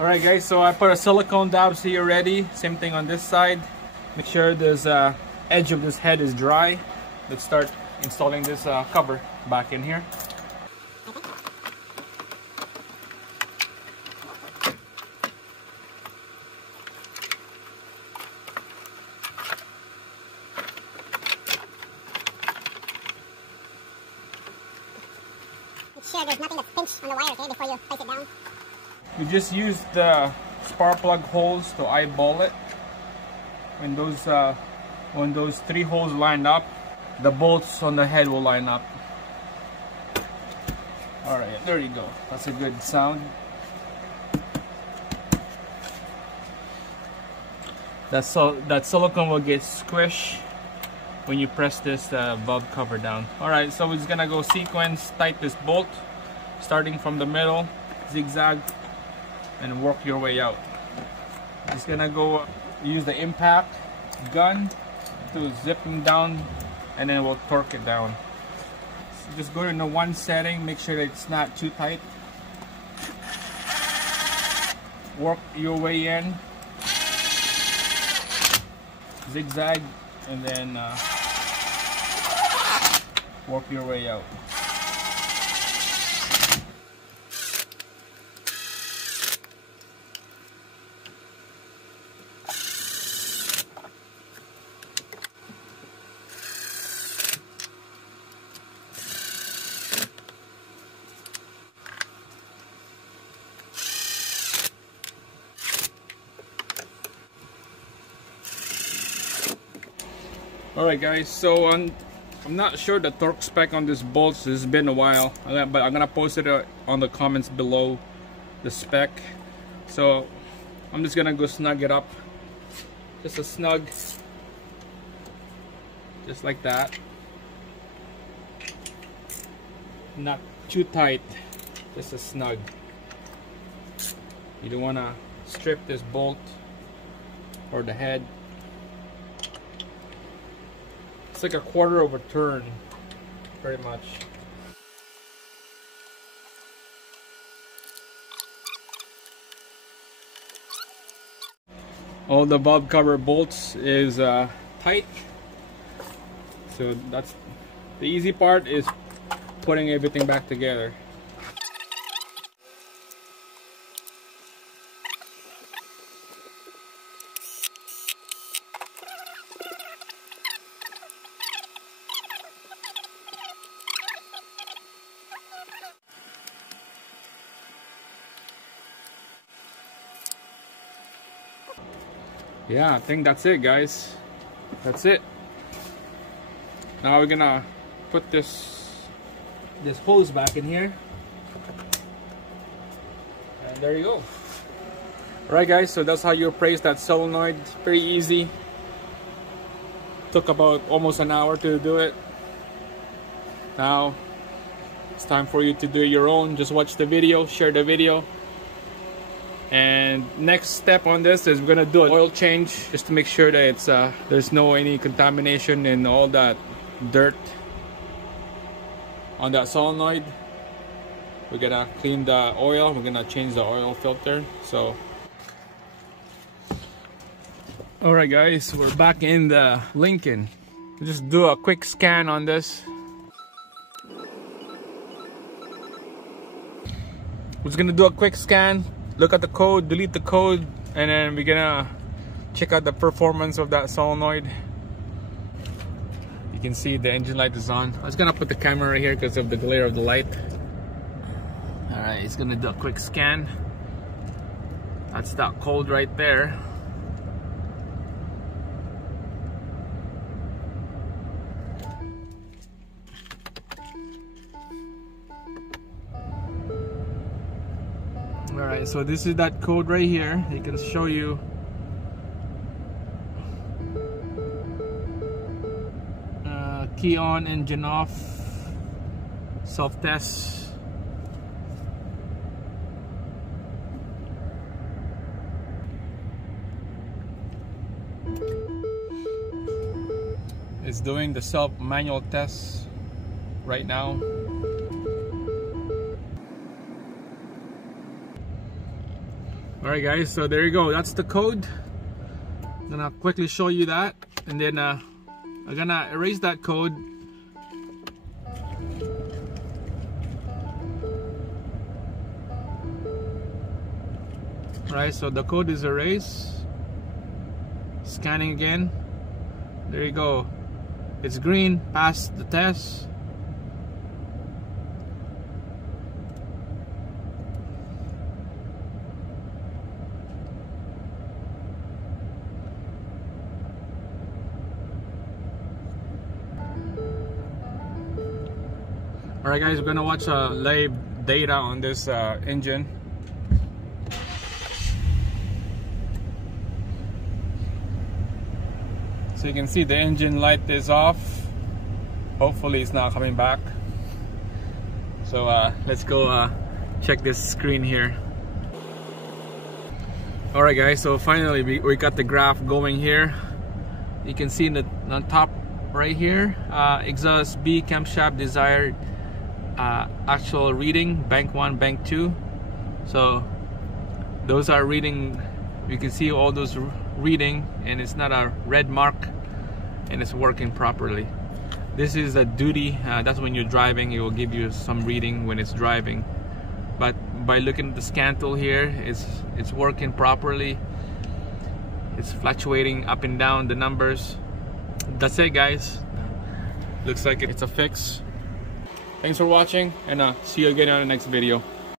Alright guys, so I put a silicone dabs here ready. Same thing on this side. Make sure this edge of this head is dry. Let's start installing this cover back in here. Make sure there's nothing that's pinched on the wire, okay, before you place it down. We just use the spark plug holes to eyeball it. When those 3 holes line up, the bolts on the head will line up. Alright, there you go. That's a good sound. That silicone will get squished when you press this valve cover down. Alright, so we're just gonna go sequence tight this bolt, starting from the middle, zigzag, and work your way out. Just gonna go use the impact gun to zip them down, and then we'll torque it down. So just go into one setting, make sure that it's not too tight. Work your way in, zigzag, and then work your way out. Alright guys, so I'm not sure the torque spec on this bolts. It's been a while, but I'm gonna post it on the comments below, the spec. So I'm just gonna go snug it up, just a snug, just like that, not too tight, just a snug. You don't want to strip this bolt or the head. It's like a quarter of a turn, pretty much. All the valve cover bolts is tight, so that's the easy part, is putting everything back together. Yeah, I think that's it, guys. That's it. Now we're gonna put this hose back in here, and there you go. Alright guys, so that's how you replace that solenoid. Very easy. Took about almost an hour to do it. Now it's time for you to do your own. Just watch the video, share the video. And next step on this is we're gonna do an oil change, just to make sure that it's there's no any contamination and all that dirt on that solenoid. We're gonna clean the oil. We're gonna change the oil filter. So, all right, guys, we're back in the Lincoln. Just do a quick scan on this. We're just gonna do a quick scan. Look at the code, delete the code, and then we're gonna check out the performance of that solenoid. You can see the engine light is on. I was gonna put the camera right here because of the glare of the light. Alright, it's gonna do a quick scan. That's that code right there. Alright, so this is that code right here. It can show you key on, engine off, self-test. It's doing the self-manual test right now. Alright guys, so there you go, that's the code. I'm gonna quickly show you that, and then I'm gonna erase that code. Alright, so the code is erased. Scanning again. There you go. It's green, passed the test. Alright guys, we're gonna watch live data on this engine. So you can see the engine light is off. Hopefully it's not coming back. So let's go check this screen here. Alright guys, so finally we got the graph going here. You can see on top right here, exhaust B, camshaft desired actual reading, bank 1, bank 2. So those are reading. You can see all those reading, and it's not a red mark, and it's working properly. This is a duty, that's when you're driving. It will give you some reading when it's driving, but by looking at the scan tool here, it's working properly. It's fluctuating up and down the numbers. That's it guys, looks like it's a fix. Thanks for watching, and see you again on the next video.